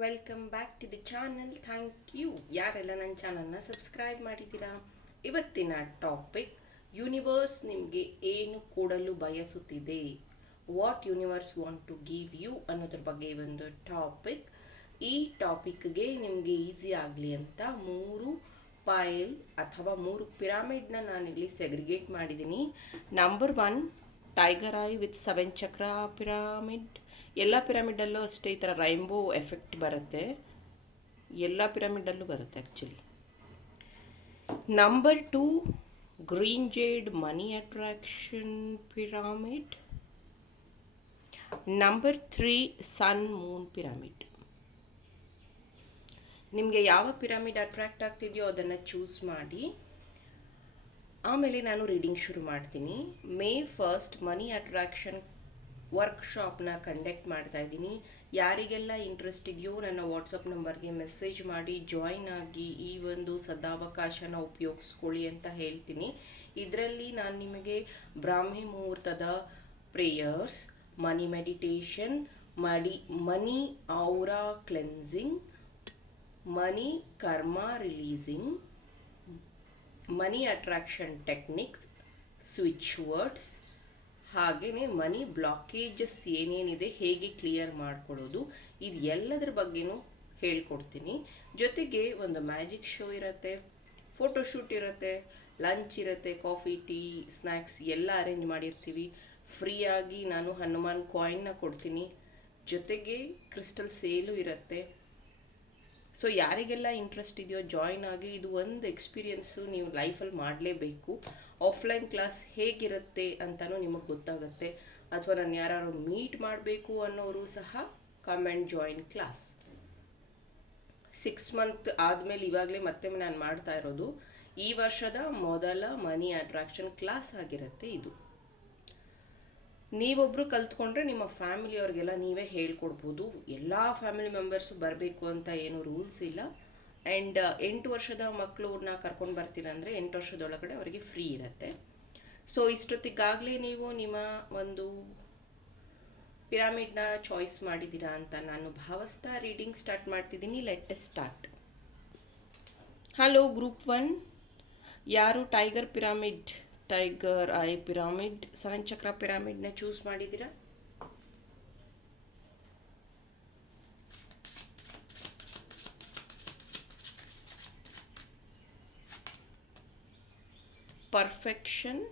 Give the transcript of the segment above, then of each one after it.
Welcome back to the channel thank you ಯಾರೆಲ್ಲ ನನ್ನ ಚಾನಲ್ನ ಸಬ್ಸ್ಕ್ರೈಬ್ ಮಾಡಿದ್ದೀರಾ? ಇವತ್ತಿನ ಟಾಪಿಕ್ ಯೂನಿವರ್ಸ್ ನಿಮಗೆ ಏನು ಕೊಡಲು ಬಯಸುತ್ತಿದೆ? What universe want to give you ಅನ್ನೋದ್ರ ಬಗ್ಗೆ ಒಂದು ಟಾಪಿಕ್ ಈ ಟಾಪಿಕ್ಗೆ ನಿಮಗೆ ಈಸಿ ಆಗಲಿ ಅಂತ ಮೂರು ಪಾಯಲ್ ಅಥವಾ ಮೂರು ಪಿರಾಮಿಡ್ನ ನಾನಿಲ್ಲಿ ಸೆಗ್ರಿಗೇಟ್ ಮಾಡಿದ್ದೀನಿ. Number one tiger eye with seven chakra pyramid ಎಲ್ಲ ಪಿರಮಿಡಲ್ಲೂ ಅಷ್ಟೇ ಈ ಥರ ರೈಂಬೋ ಎಫೆಕ್ಟ್ ಬರುತ್ತೆ. ಎಲ್ಲ ಪಿರಮಿಡಲ್ಲೂ ಬರುತ್ತೆ actually number two green jade money attraction pyramid number three sun moon pyramid ನಿಮಗೆ ಯಾವ ಪಿರಮಿಡ್ ಅಟ್ರಾಕ್ಟ್ ಆಗ್ತಿದೆಯೋ ಅದನ್ನು ಚೂಸ್ ಮಾಡಿ. ಆಮೇಲೆ ನಾನು ರೀಡಿಂಗ್ ಶುರು ಮಾಡ್ತೀನಿ. ಮೇ ಫಸ್ಟ್ ಮನಿ ಅಟ್ರಾಕ್ಷನ್ ವರ್ಕ್ಶಾಪ್ನ ಕಂಡಕ್ಟ್ ಮಾಡ್ತಾ ಇದ್ದೀನಿ. ಯಾರಿಗೆಲ್ಲ ಇಂಟ್ರೆಸ್ಟ್ ಇದೆಯೋ ನನ್ನ ವಾಟ್ಸಪ್ ನಂಬರ್ಗೆ ಮೆಸೇಜ್ ಮಾಡಿ ಜಾಯಿನ್ ಆಗಿ ಈ ಒಂದು ಸದಾವಕಾಶನ ಉಪಯೋಗಿಸ್ಕೊಳ್ಳಿ ಅಂತ ಹೇಳ್ತೀನಿ. ಇದರಲ್ಲಿ ನಾನು ನಿಮಗೆ ಬ್ರಾಹ್ಮಿ ಮುಹೂರ್ತದ ಪ್ರೇಯರ್ಸ್ ಮನಿ ಮೆಡಿಟೇಷನ್ ಮಡಿ, ಮನಿ aura cleansing money karma releasing money attraction techniques switch words ಹಾಗೆಯೇ ಮನಿ ಬ್ಲಾಕೇಜಸ್ ಏನೇನಿದೆ ಹೇಗೆ ಕ್ಲಿಯರ್ ಮಾಡ್ಕೊಳ್ಳೋದು ಇದು ಎಲ್ಲದರ ಬಗ್ಗೆನೂ ಹೇಳ್ಕೊಡ್ತೀನಿ. ಜೊತೆಗೆ ಒಂದು ಮ್ಯಾಜಿಕ್ ಶೋ ಇರುತ್ತೆ ಫೋಟೋಶೂಟ್ ಇರುತ್ತೆ ಲಂಚ್ ಇರುತ್ತೆ ಕಾಫಿ ಟೀ ಸ್ನ್ಯಾಕ್ಸ್ ಎಲ್ಲ ಅರೇಂಜ್ ಮಾಡಿರ್ತೀವಿ. ಫ್ರೀಯಾಗಿ ನಾನು ಹನುಮಾನ್ ಕಾಯಿನ್ನ ಕೊಡ್ತೀನಿ. ಜೊತೆಗೆ ಕ್ರಿಸ್ಟಲ್ ಸೇಲು ಇರುತ್ತೆ. ಸೊ ಯಾರಿಗೆಲ್ಲ ಇಂಟ್ರೆಸ್ಟ್ ಇದೆಯೋ ಜಾಯ್ನ್ ಆಗಿ ಇದು ಒಂದು ಎಕ್ಸ್ಪೀರಿಯನ್ಸು ನೀವು ಲೈಫಲ್ಲಿ ಮಾಡಲೇಬೇಕು. ಆಫ್ಲೈನ್ ಕ್ಲಾಸ್ ಹೇಗಿರುತ್ತೆ ಅಂತಲೂ ನಿಮಗೆ ಗೊತ್ತಾಗುತ್ತೆ. ಅಥವಾ ನಾನು ಯಾರು ಮೀಟ್ ಮಾಡಬೇಕು ಅನ್ನೋರು ಸಹ comment join class six month ಆದಮೇಲೆ ಇವಾಗಲೇ ಮತ್ತೆ ನಾನು ಮಾಡ್ತಾ ಇರೋದು. ಈ ವರ್ಷದ ಮೊದಲ ಮನಿ ಅಟ್ರಾಕ್ಷನ್ ಕ್ಲಾಸ್ ಆಗಿರುತ್ತೆ ಇದು. ನೀವೊಬ್ಬರು ಕಲ್ತ್ಕೊಂಡ್ರೆ ನಿಮ್ಮ ಫ್ಯಾಮಿಲಿಯವ್ರಿಗೆಲ್ಲ ನೀವೇ ಹೇಳ್ಕೊಡ್ಬೋದು. ಎಲ್ಲ ಫ್ಯಾಮಿಲಿ ಮೆಂಬರ್ಸು ಬರಬೇಕು ಅಂತ ಏನು ರೂಲ್ಸ್ ಇಲ್ಲ. ಆ್ಯಂಡ್ ಎಂಟು ವರ್ಷದ ಮಕ್ಕಳನ್ನ ಕರ್ಕೊಂಡು ಬರ್ತೀರಂದರೆ ಎಂಟು ವರ್ಷದೊಳಗಡೆ ಅವರಿಗೆ ಫ್ರೀ ಇರುತ್ತೆ. ಸೊ ಇಷ್ಟೊತ್ತಿಗಾಗಲೇ ನೀವು ನಿಮ್ಮ ಒಂದು ಪಿರಾಮಿಡ್ನ ಚಾಯ್ಸ್ ಮಾಡಿದ್ದೀರಾ ಅಂತ ನಾನು ಭಾವಿಸ್ತಾ ರೀಡಿಂಗ್ ಸ್ಟಾರ್ಟ್ ಮಾಡ್ತಿದ್ದೀನಿ. Let start hello group one ಯಾರು tiger pyramid tiger eye pyramid seven chakra ಪಿರಾಮಿಡ್ನ choose ಮಾಡಿದ್ದೀರಾ perfection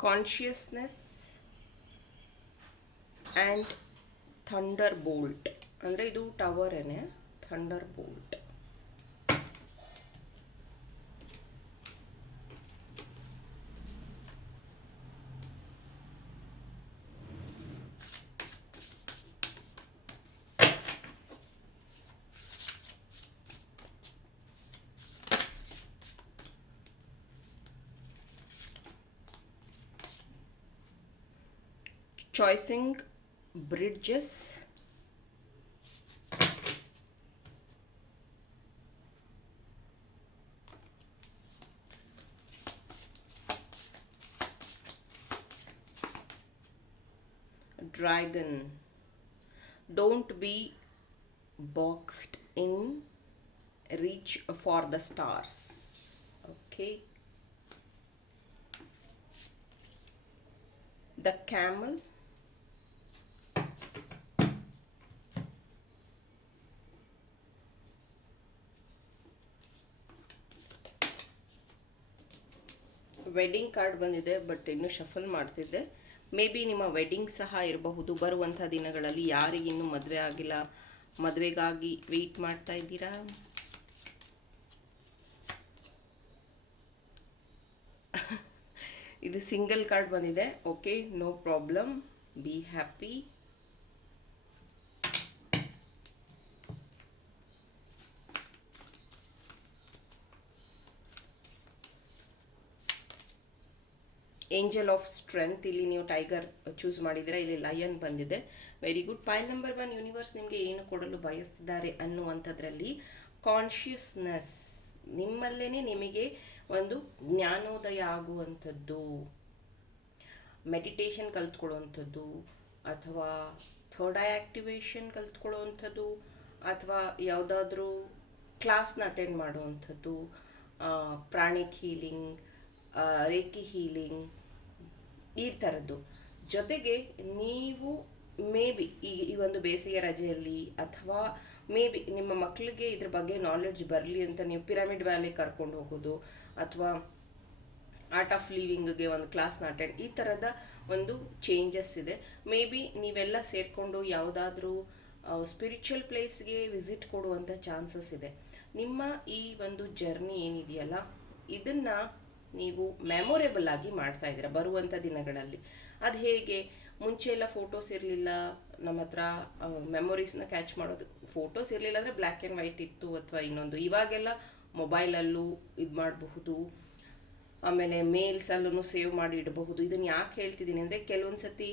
consciousness and thunder bolt ಅಂದರೆ ಇದು ಟವರೇನೆ thunder bolt choosing bridges. Dragon. Don't be boxed in. Reach for the stars. Okay. The camel wedding card ಬಂದಿದೆ but ಇನ್ನೂ shuffle ಮಾಡ್ತಿದ್ದೆ. May be ನಿಮ್ಮ wedding ಸಹ ಇರಬಹುದು. ಬರುವಂಥ ದಿನಗಳಲ್ಲಿ ಯಾರಿಗೆ ಇನ್ನೂ ಮದುವೆ ಆಗಿಲ್ಲ, ಮದುವೆಗಾಗಿ ವೆಯ್ಟ್ ಮಾಡ್ತಾ ಇದ್ದೀರಾ? ಇದು ಸಿಂಗಲ್ ಕಾರ್ಡ್ ಬಂದಿದೆ. Okay no problem be happy angel of strength ಇಲ್ಲಿ ನೀವು ಟೈಗರ್ ಚೂಸ್ ಮಾಡಿದರೆ ಇಲ್ಲಿ ಲಯನ್ ಬಂದಿದೆ. Very good point number one universe ನಿಮಗೆ ಏನು ಕೊಡಲು ಬಯಸ್ತಿದ್ದಾರೆ ಅನ್ನುವಂಥದ್ರಲ್ಲಿ ಕಾನ್ಷಿಯಸ್ನೆಸ್ ನಿಮ್ಮಲ್ಲೇ ನಿಮಗೆ ಒಂದು ಜ್ಞಾನೋದಯ ಆಗುವಂಥದ್ದು. ಮೆಡಿಟೇಷನ್ ಕಲ್ತ್ಕೊಳ್ಳುವಂಥದ್ದು, ಅಥವಾ ಥರ್ಡ್ ಐ ಆ್ಯಕ್ಟಿವೇಶನ್ ಕಲ್ತ್ಕೊಳ್ಳುವಂಥದ್ದು, ಅಥವಾ ಯಾವುದಾದ್ರೂ ಕ್ಲಾಸ್ನ ಅಟೆಂಡ್ ಮಾಡುವಂಥದ್ದು ಪ್ರಾಣಿಕ್ ಹೀಲಿಂಗ್ ರೇಕಿ ಹೀಲಿಂಗ್ ಈ ಥರದ್ದು. ಜೊತೆಗೆ ನೀವು ಮೇ ಬಿ ಈ ಈ ಒಂದು ಬೇಸಿಗೆ ರಜೆಯಲ್ಲಿ ಅಥವಾ ಮೇ ಬಿ ನಿಮ್ಮ ಮಕ್ಕಳಿಗೆ ಇದ್ರ ಬಗ್ಗೆ ನಾಲೆಡ್ಜ್ ಬರಲಿ ಅಂತ ನೀವು ಪಿರಮಿಡ್ ವ್ಯಾಲಿ ಕರ್ಕೊಂಡು ಹೋಗೋದು ಅಥವಾ ಆರ್ಟ್ ಆಫ್ ಲಿವಿಂಗ್ಗೆ ಒಂದು ಕ್ಲಾಸ್ನ ಅಟೆಂಡ್ ಈ ಥರದ ಒಂದು ಚೇಂಜಸ್ ಇದೆ. ಮೇ ಬಿ ನೀವೆಲ್ಲ ಸೇರಿಕೊಂಡು ಯಾವುದಾದ್ರೂ ಸ್ಪಿರಿಚುವಲ್ ಪ್ಲೇಸ್ಗೆ ವಿಸಿಟ್ ಕೊಡುವಂಥ ಚಾನ್ಸಸ್ ಇದೆ. ನಿಮ್ಮ ಈ ಒಂದು ಜರ್ನಿ ಏನಿದೆಯಲ್ಲ, ಇದನ್ನು ನೀವು ಮೆಮೊರೇಬಲ್ ಆಗಿ ಮಾಡ್ತಾ ಇದ್ದೀರಾ ಬರುವಂಥ ದಿನಗಳಲ್ಲಿ? ಅದು ಹೇಗೆ? ಮುಂಚೆ ಎಲ್ಲ ಫೋಟೋಸ್ ಇರಲಿಲ್ಲ, ನಮ್ಮ ಹತ್ರ ಮೆಮೊರೀಸ್ನ ಕ್ಯಾಚ್ ಮಾಡೋದು. ಫೋಟೋಸ್ ಇರಲಿಲ್ಲ ಅಂದರೆ ಬ್ಲ್ಯಾಕ್ ಆ್ಯಂಡ್ ವೈಟ್ ಇತ್ತು ಅಥವಾ ಇನ್ನೊಂದು. ಇವಾಗೆಲ್ಲ ಮೊಬೈಲಲ್ಲೂ ಇದು ಮಾಡಬಹುದು. ಆಮೇಲೆ ಮೇಲ್ಸಲ್ಲೂ ಸೇವ್ ಮಾಡಿ ಇಡಬಹುದು. ಇದನ್ನು ಯಾಕೆ ಹೇಳ್ತಿದ್ದೀನಿ ಅಂದರೆ ಕೆಲವೊಂದು ಸತಿ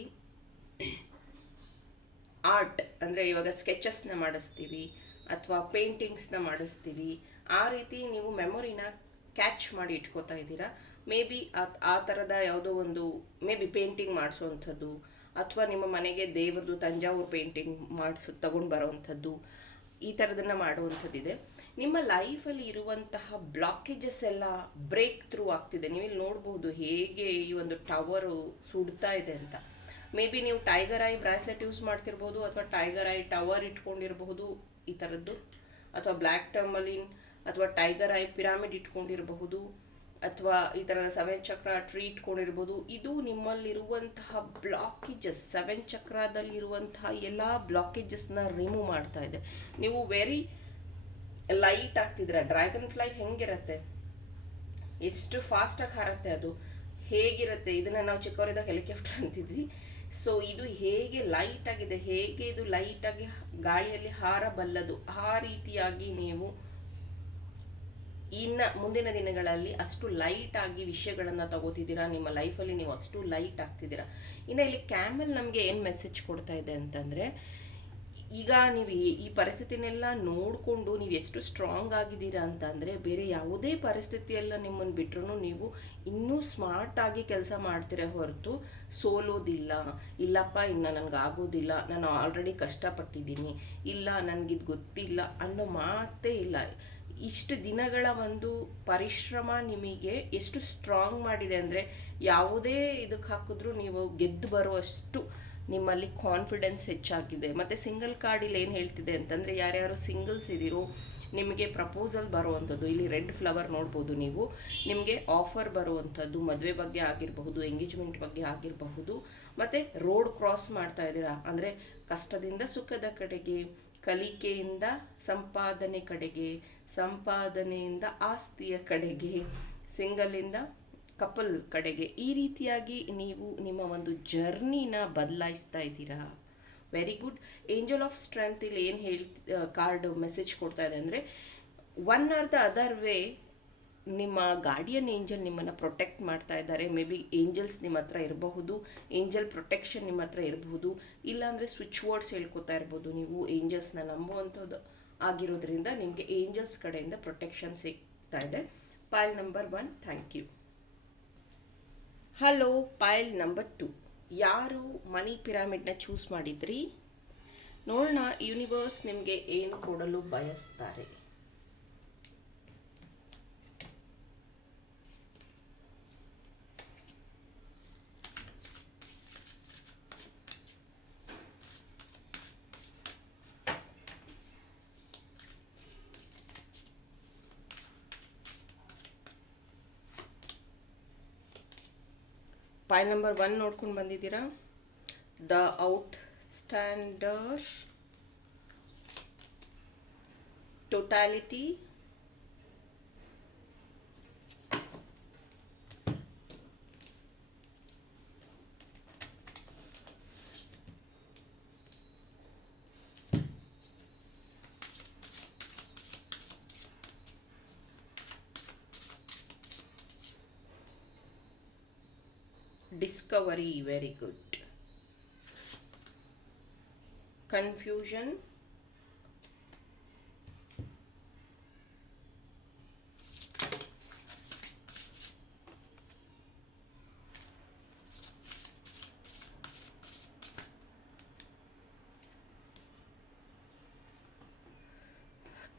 ಆರ್ಟ್ ಅಂದರೆ ಇವಾಗ ಸ್ಕೆಚಸ್ನ ಮಾಡಿಸ್ತೀವಿ, ಅಥವಾ ಪೇಂಟಿಂಗ್ಸ್ನ ಮಾಡಿಸ್ತೀವಿ. ಆ ರೀತಿ ನೀವು ಮೆಮೊರಿನ ಕ್ಯಾಚ್ ಮಾಡಿ ಇಟ್ಕೋತಾ ಇದ್ದೀರಾ? ಮೇ ಬಿ ಆ ಥರದ ಯಾವುದೋ ಒಂದು ಮೇ ಬಿ ಪೇಂಟಿಂಗ್ ಮಾಡಿಸೋವಂಥದ್ದು ಅಥವಾ ನಿಮ್ಮ ಮನೆಗೆ ದೇವ್ರದ್ದು ತಂಜಾವೂರು ಪೇಂಟಿಂಗ್ ಮಾಡಿಸ್, ತಗೊಂಡು ಬರೋವಂಥದ್ದು ಈ ಥರದನ್ನು ಮಾಡುವಂಥದ್ದಿದೆ. ನಿಮ್ಮ ಲೈಫಲ್ಲಿ ಇರುವಂತಹ ಬ್ಲಾಕೇಜಸ್ ಎಲ್ಲ ಬ್ರೇಕ್ ಥ್ರೂ ಆಗ್ತಿದೆ. ನೀವು ಇಲ್ಲಿ ನೋಡ್ಬೋದು ಹೇಗೆ ಈ ಒಂದು ಟವರು ಸುಡ್ತಾ ಇದೆ ಅಂತ. ಮೇ ಬಿ ನೀವು ಟೈಗರ್ ಐ ಬ್ರಾಸ್ಲೆಟ್ ಯೂಸ್ ಮಾಡ್ತಿರ್ಬೋದು, ಅಥವಾ ಟೈಗರ್ ಐ ಟವರ್ ಇಟ್ಕೊಂಡಿರಬಹುದು ಈ ಥರದ್ದು ಅಥವಾ ಬ್ಲ್ಯಾಕ್ ಟರ್ಮಲಿನ್ ಅಥವಾ ಟೈಗರ್ ಐ ಪಿರಾಮಿಡ್ ಇಟ್ಕೊಂಡಿರಬಹುದು, ಅಥವಾ ಈ ಥರದ ಸೆವೆನ್ ಚಕ್ರ ಟ್ರೀ ಇಟ್ಕೊಂಡಿರ್ಬೋದು ಇದು ನಿಮ್ಮಲ್ಲಿರುವಂತಹ ಬ್ಲಾಕೇಜಸ್ ಸೆವೆನ್ ಚಕ್ರದಲ್ಲಿರುವಂತಹ ಎಲ್ಲ ಬ್ಲಾಕೇಜಸ್ನ ರಿಮೂವ್ ಮಾಡ್ತಾ ಇದೆ. ನೀವು ವೆರಿ ಲೈಟ್ ಆಗ್ತಿದ್ರೆ ಡ್ರ್ಯಾಗನ್ ಫ್ಲೈ ಹೆಂಗಿರತ್ತೆ? ಎಷ್ಟು ಫಾಸ್ಟಾಗಿ ಹಾರತ್ತೆ ಅದು? ಹೇಗಿರುತ್ತೆ? ಇದನ್ನು ನಾವು ಚಿಕ್ಕವರಿದ್ದಾಗ ಹೆಲಿಕಾಪ್ಟರ್ ಅಂತಿದ್ವಿ. ಸೊ ಇದು ಹೇಗೆ ಲೈಟ್ ಆಗಿದೆ? ಹೇಗೆ ಇದು ಲೈಟಾಗಿ ಗಾಳಿಯಲ್ಲಿ ಹಾರಬಲ್ಲದು? ಆ ರೀತಿಯಾಗಿ ನೀವು ಇನ್ನು ಮುಂದಿನ ದಿನಗಳಲ್ಲಿ ಅಷ್ಟು ಲೈಟ್ ಆಗಿ ವಿಷಯಗಳನ್ನು ತಗೋತಿದ್ದೀರಾ? ನಿಮ್ಮ ಲೈಫಲ್ಲಿ ನೀವು ಅಷ್ಟು ಲೈಟ್ ಆಗ್ತಿದ್ದೀರಾ? ಇನ್ನು ಇಲ್ಲಿ ಕ್ಯಾಮಲ್ ನಮಗೆ ಏನು ಮೆಸೇಜ್ ಕೊಡ್ತಾ ಇದೆ ಅಂತಂದರೆ, ಈಗ ನೀವು ಈ ಪರಿಸ್ಥಿತಿನೆಲ್ಲ ನೋಡಿಕೊಂಡು ನೀವು ಎಷ್ಟು ಸ್ಟ್ರಾಂಗ್ ಆಗಿದ್ದೀರಾ ಅಂತಂದರೆ, ಬೇರೆ ಯಾವುದೇ ಪರಿಸ್ಥಿತಿಯೆಲ್ಲ ನಿಮ್ಮನ್ನು ಬಿಟ್ಟರು ನೀವು ಇನ್ನೂ ಸ್ಮಾರ್ಟಾಗಿ ಕೆಲಸ ಮಾಡ್ತೀರ ಹೊರತು ಸೋಲೋದಿಲ್ಲ. ಇಲ್ಲಪ್ಪ, ಇನ್ನು ನನಗೆ ಆಗೋದಿಲ್ಲ ನಾನು ಆಲ್ರೆಡಿ ಕಷ್ಟಪಟ್ಟಿದ್ದೀನಿ. ಇಲ್ಲ, ನನಗಿದು ಗೊತ್ತಿಲ್ಲ ಅನ್ನೋ ಮಾತೇ ಇಲ್ಲ. ಇಷ್ಟು ದಿನಗಳ ಒಂದು ಪರಿಶ್ರಮ ನಿಮಗೆ ಎಷ್ಟು ಸ್ಟ್ರಾಂಗ್ ಮಾಡಿದೆ ಅಂದರೆ ಯಾವುದೇ ಇದಕ್ಕೆ ಹಾಕಿದ್ರೂ ನೀವು ಗೆದ್ದು ಬರುವಷ್ಟು ನಿಮ್ಮಲ್ಲಿ ಕಾನ್ಫಿಡೆನ್ಸ್ ಹೆಚ್ಚಾಗಿದೆ. ಮತ್ತು ಸಿಂಗಲ್ ಕಾರ್ಡ್ ಇಲ್ಲಿ ಏನು ಹೇಳ್ತಿದೆ ಅಂತಂದರೆ ಯಾರ್ಯಾರು ಸಿಂಗಲ್ಸ್ ಇದ್ದೀರೋ ನಿಮಗೆ ಪ್ರಪೋಸಲ್ ಬರುವಂಥದ್ದು, ಇಲ್ಲಿ ರೆಡ್ ಫ್ಲವರ್ ನೋಡ್ಬೋದು ನೀವು. ನಿಮಗೆ ಆಫರ್ ಬರುವಂಥದ್ದು, ಮದುವೆ ಬಗ್ಗೆ ಆಗಿರಬಹುದು ಎಂಗೇಜ್ಮೆಂಟ್ ಬಗ್ಗೆ ಆಗಿರಬಹುದು. ಮತ್ತು ರೋಡ್ ಕ್ರಾಸ್ ಮಾಡ್ತಾ ಇದ್ದೀರಾ ಅಂದರೆ ಕಷ್ಟದಿಂದ ಸುಖದ ಕಡೆಗೆ ಕಲಿಕೆಯಿಂದ ಸಂಪಾದನೆ ಕಡೆಗೆ, ಸಂಪಾದನೆಯಿಂದ ಆಸ್ತಿಯ ಕಡೆಗೆ, ಸಿಂಗಲಿಂದ ಕಪಲ್ ಕಡೆಗೆ. ಈ ರೀತಿಯಾಗಿ ನೀವು ನಿಮ್ಮ ಒಂದು ಜರ್ನಿನ ಬದಲಾಯಿಸ್ತಾ ಇದ್ದೀರಾ? Very good angel of strength ಇಲ್ಲಿ ಏನು ಹೇಳ್ತಿ ಕಾರ್ಡ್ ಮೆಸೇಜ್ ಕೊಡ್ತಾ ಇದೆ ಅಂದರೆ one or the other way ನಿಮ್ಮ ಗಾರ್ಡಿಯನ್ ಏಂಜಲ್ ನಿಮ್ಮನ್ನು ಪ್ರೊಟೆಕ್ಟ್ ಮಾಡ್ತಾ ಇದ್ದಾರೆ. ಮೇ ಬಿ ಏಂಜಲ್ಸ್ ನಿಮ್ಮ ಹತ್ರ ಇರಬಹುದು ಏಂಜಲ್ ಪ್ರೊಟೆಕ್ಷನ್ ನಿಮ್ಮ ಹತ್ರ ಇರಬಹುದು, ಇಲ್ಲಾಂದರೆ ಸ್ವಿಚ್ ವರ್ಡ್ಸ್ ಹೇಳ್ಕೊತಾ ಇರ್ಬೋದು. ನೀವು ಏಂಜಲ್ಸ್ನ ನಂಬುವಂಥದ್ದು ಆಗಿರೋದ್ರಿಂದ ನಿಮಗೆ ಏಂಜಲ್ಸ್ ಕಡೆಯಿಂದ ಪ್ರೊಟೆಕ್ಷನ್ ಸಿಗ್ತಾ ಇದೆ. Pile number one thank you hello pile number two ಯಾರು ಮನಿ ಪಿರಾಮಿಡ್ನ ಚೂಸ್ ಮಾಡಿದ್ರಿ? ನೋಡೋಣ ಯೂನಿವರ್ಸ್ ನಿಮಗೆ ಏನು ಕೊಡಲು ಬಯಸ್ತಾರೆ? ಫೈಲ್ ನಂಬರ್ ಒನ್ ನೋಡ್ಕೊಂಡು ಬಂದಿದ್ದೀರಾ? The out standard totality discovery very good confusion